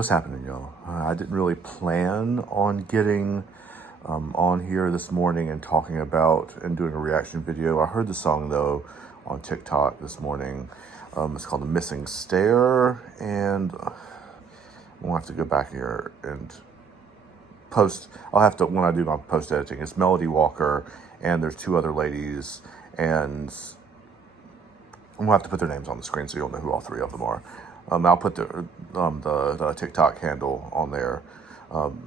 What's happening, y'all? I didn't really plan on getting on here this morning and talking about and doing a reaction video. I heard the song, though, on TikTok this morning. It's called The Missing Stair, and we'll have to go back here and post. I'll have to, when I do my post editing, it's Melody Walker, and there's two other ladies, and we'll have to put their names on the screen so you'll know who all three of them are. I'll put the TikTok handle on there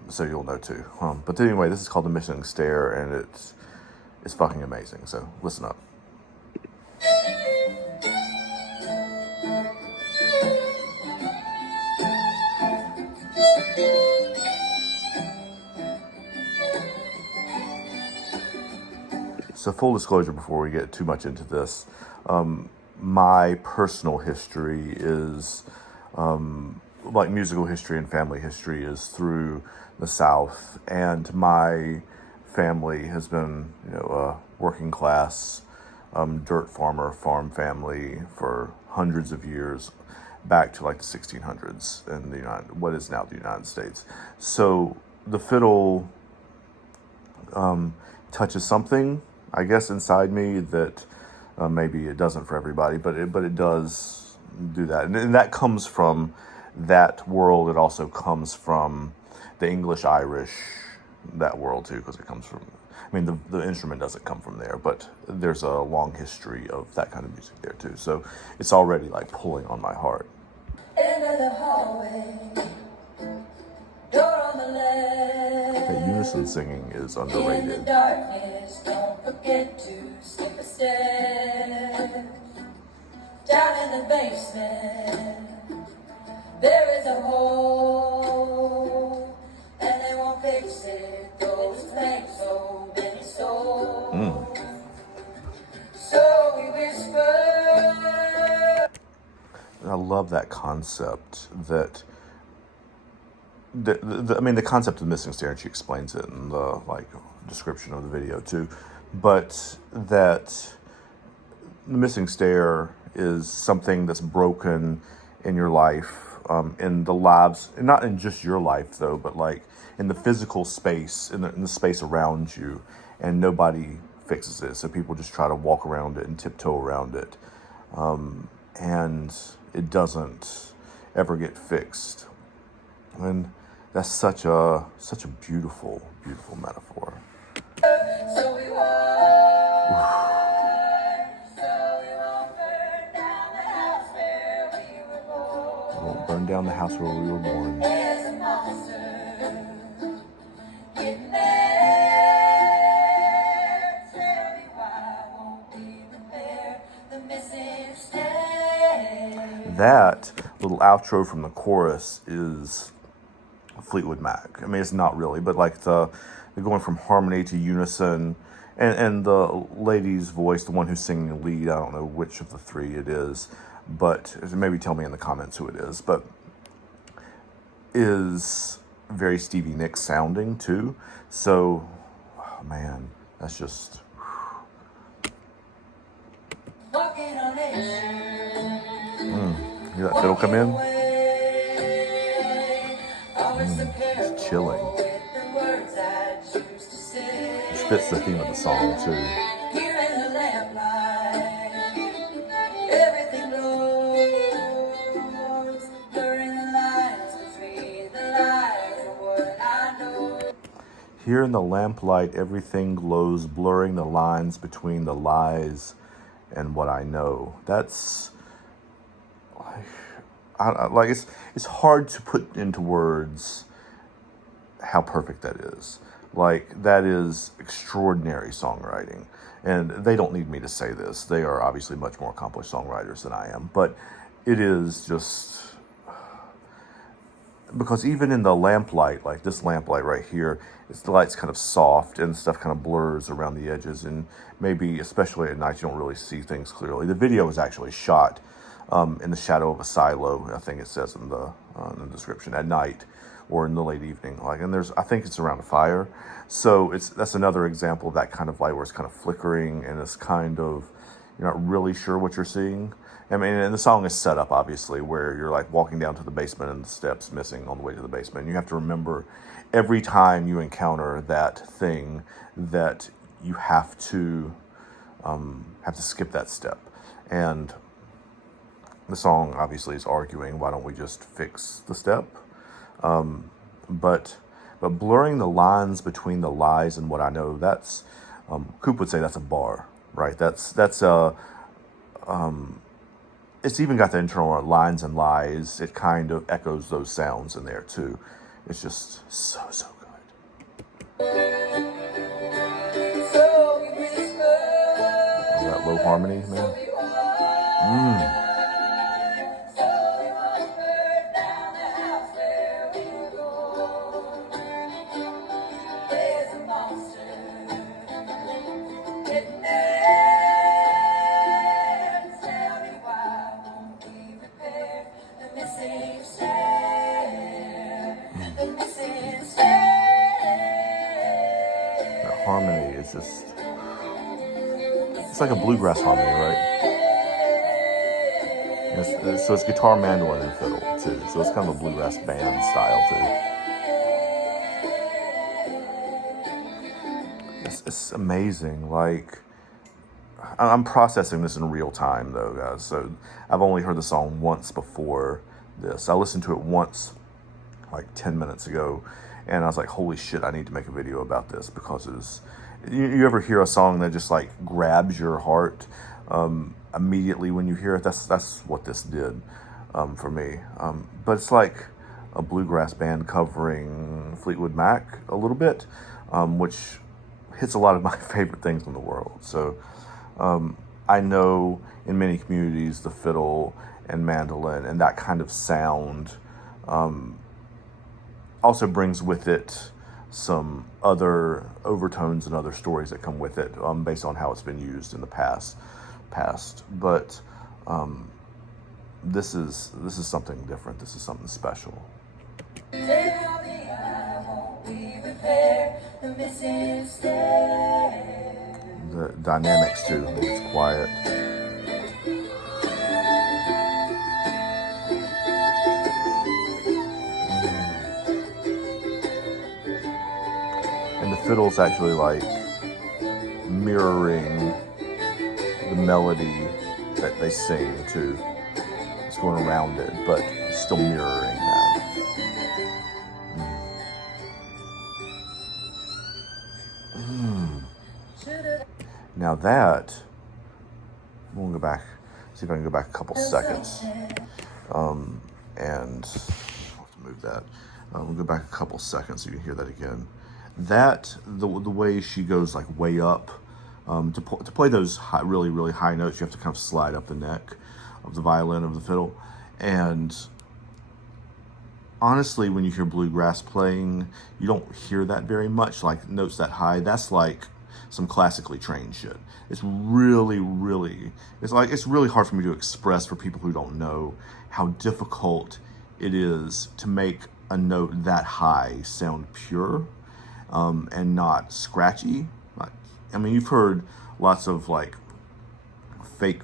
so you'll know too. But anyway, this is called The Missing Stair, and it's fucking amazing. So listen up. So full disclosure before we get too much into this, my personal history is, like musical history and family history is through the South, and my family has been, a working class, dirt farm family for hundreds of years, back to like the 1600s in what is now the United States. So the fiddle touches something, I guess, inside me that maybe it doesn't for everybody, but it does do that, and that comes from that world. It also comes from the English Irish, that world too, because it comes from. I mean, the instrument doesn't come from there, but there's a long history of that kind of music there too. So it's already like pulling on my heart. End of the hallway, door on the left. The unison singing is underrated. In the darkness, don't forget to skip a step. Down in the basement, there is a hole, and they won't fix it. Those things so many souls. So we whisper. I love that concept that. The concept of missing stair, and she explains it in the description of the video too, but that the missing stair is something that's broken in your life, in the lives, and not in just your life though, but like in the physical space, in the space around you, and nobody fixes it. So people just try to walk around it and tiptoe around it, and it doesn't ever get fixed. And that's such a beautiful, beautiful metaphor. So we walk, so we won't burn down the house where we were born. Won't burn down the house where we were born. There's a monster in there. Tell me why won't we repair the missing stair? That little outro from the chorus is Fleetwood Mac. I mean, it's not really, but like they're going from harmony to unison, and the lady's voice, the one who's singing the lead, I don't know which of the three it is, but maybe tell me in the comments who it is, but is very Stevie Nicks sounding too. So, oh man, that's just. Walking on it. Hear that fiddle come in? It's chilling. Which fits the theme of the song too. Here in the lamplight, everything glows, blurring the lines between the lies of what I know. Here in the lamplight, everything glows, blurring the lines between the lies and what I know. That's it's hard to put into words how perfect that is. Like, that is extraordinary songwriting. And they don't need me to say this. They are obviously much more accomplished songwriters than I am. But it is just. Because even in the lamplight, like this lamplight right here, the light's kind of soft and stuff kind of blurs around the edges. And maybe, especially at night, you don't really see things clearly. The video was actually shot in the shadow of a silo, I think it says in the description, at night or in the late evening. And I think it's around a fire. So that's another example of that kind of light where it's kind of flickering and it's kind of, you're not really sure what you're seeing. I mean, and the song is set up, obviously, where you're like walking down to the basement and the steps missing on the way to the basement. And you have to remember every time you encounter that thing that you have to skip that step. And the song obviously is arguing, why don't we just fix the step? But blurring the lines between the lies and what I know, that's Coop would say that's a bar, right? That's a it's even got the internal lines and lies. It kind of echoes those sounds in there too. It's just so good. Oh, that low harmony, man. That harmony is just, it's like a bluegrass harmony, right? So it's guitar, mandolin, and fiddle too. So it's kind of a bluegrass band style too. It's amazing. Like, I'm processing this in real time though, guys. So I've only heard the song once before this. I listened to it once, like 10 minutes ago, and I was like, holy shit, I need to make a video about this, because you ever hear a song that just like grabs your heart immediately when you hear it? That's what this did for me. But it's like a bluegrass band covering Fleetwood Mac a little bit, which hits a lot of my favorite things in the world. So I know in many communities the fiddle and mandolin and that kind of sound also brings with it some other overtones and other stories that come with it, based on how it's been used in the past. But this is something different. This is something special. The dynamics too. It's quiet. And the fiddle's actually like mirroring the melody that they sing too. It's going around it, but still mirroring that. Now that, I'm gonna go back, see if I can go back a couple seconds. And I'll have to move that. We'll go back a couple seconds so you can hear that again. That, the way she goes like way up, to play those really, really high notes, you have to kind of slide up the neck of the violin, of the fiddle. And honestly, when you hear bluegrass playing, you don't hear that very much, like notes that high. That's like some classically trained shit. It's really, really, it's really hard for me to express for people who don't know how difficult it is to make a note that high sound pure and not scratchy. I mean, you've heard lots of like fake,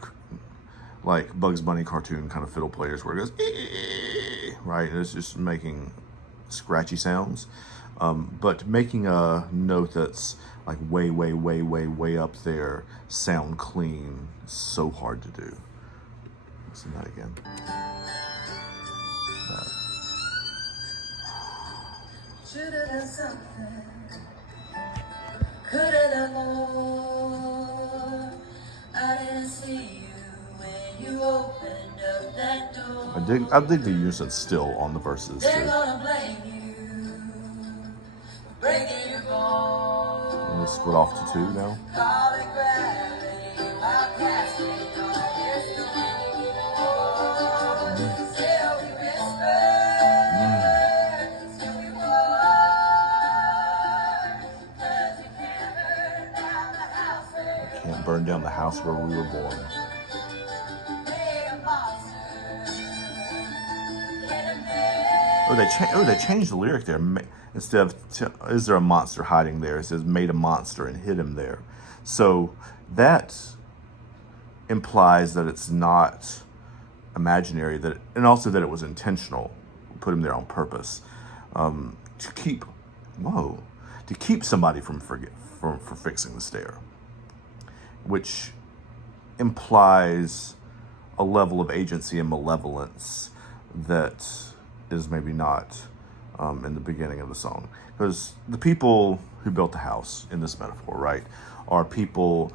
like Bugs Bunny cartoon kind of fiddle players where it goes, right? And it's just making scratchy sounds. But making a note that's like way, way, way, way, way up there sound clean is so hard to do. Listen to that again. Should have done something. Could have done more. I didn't see you when you opened up that door. I dig the use of still on the verses They're too. gonna blame you for breaking your bones. And it's split off to two now. Call it gravity while casting on your stone. Still we whisper. Still we war. 'Cause you can't burn down the house where Can't burn down the house where we were born. made a monster. They changed the lyric there. Instead of is there a monster hiding there, it says made a monster and hid him there. So that implies that it's not imaginary, and also that it was intentional, put him there on purpose, to keep somebody from fixing the stair, which implies a level of agency and malevolence that is maybe not in the beginning of the song. Because the people who built the house in this metaphor, right, are people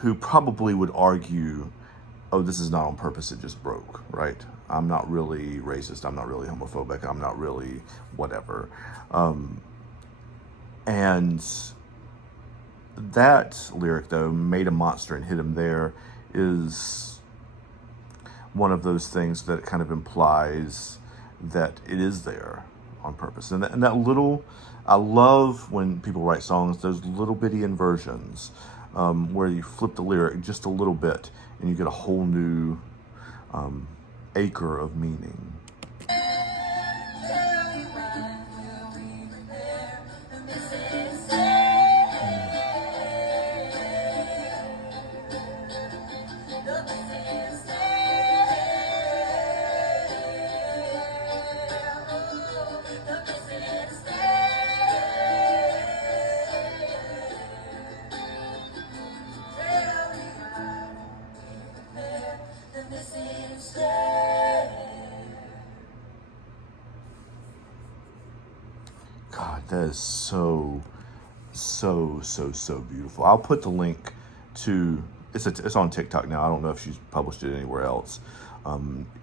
who probably would argue, oh, this is not on purpose, it just broke, right? I'm not really racist, I'm not really homophobic, I'm not really whatever. And that lyric, though, made a monster and hit him there, is one of those things that kind of implies that it is there on purpose. And that little, I love when people write songs, those little bitty inversions, where you flip the lyric just a little bit and you get a whole new acre of meaning. God, that is so beautiful. I'll put the link to, it's on TikTok now. I don't know if she's published it anywhere else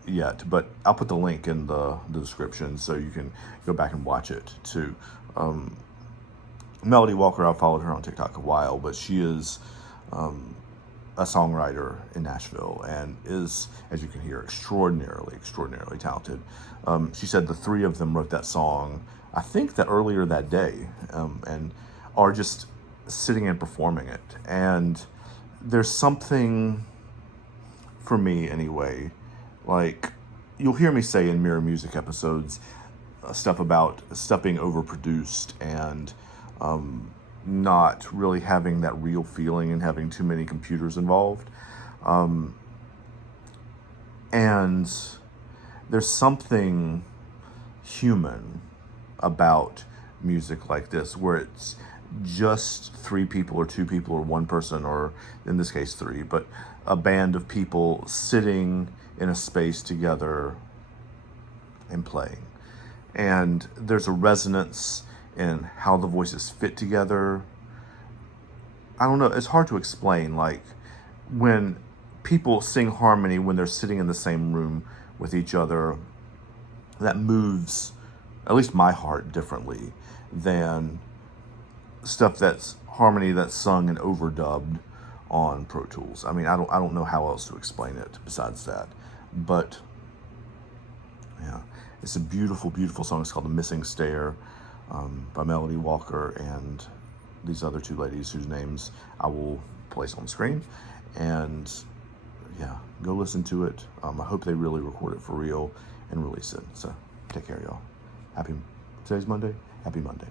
yet, but I'll put the link in the description so you can go back and watch it too. Melody Walker, I've followed her on TikTok a while, but she is a songwriter in Nashville and is, as you can hear, extraordinarily talented. She said the three of them wrote that song, I think that earlier that day, and are just sitting and performing it. And there's something, for me anyway, like you'll hear me say in Mirror Music episodes, stuff about stuff being overproduced and not really having that real feeling and having too many computers involved. And there's something human about music like this, where it's just three people or two people or one person, or in this case three, but a band of people sitting in a space together and playing. And there's a resonance in how the voices fit together. I don't know, it's hard to explain. Like when people sing harmony when they're sitting in the same room with each other, that moves at least my heart differently than stuff that's harmony that's sung and overdubbed on Pro Tools. I mean, I don't know how else to explain it besides that. But yeah, it's a beautiful song. It's called The Missing Stair, by Melody Walker and these other two ladies whose names I will place on the screen. And yeah, go listen to it. I hope they really record it for real and release it. So take care, y'all. Today's Monday. Happy Monday.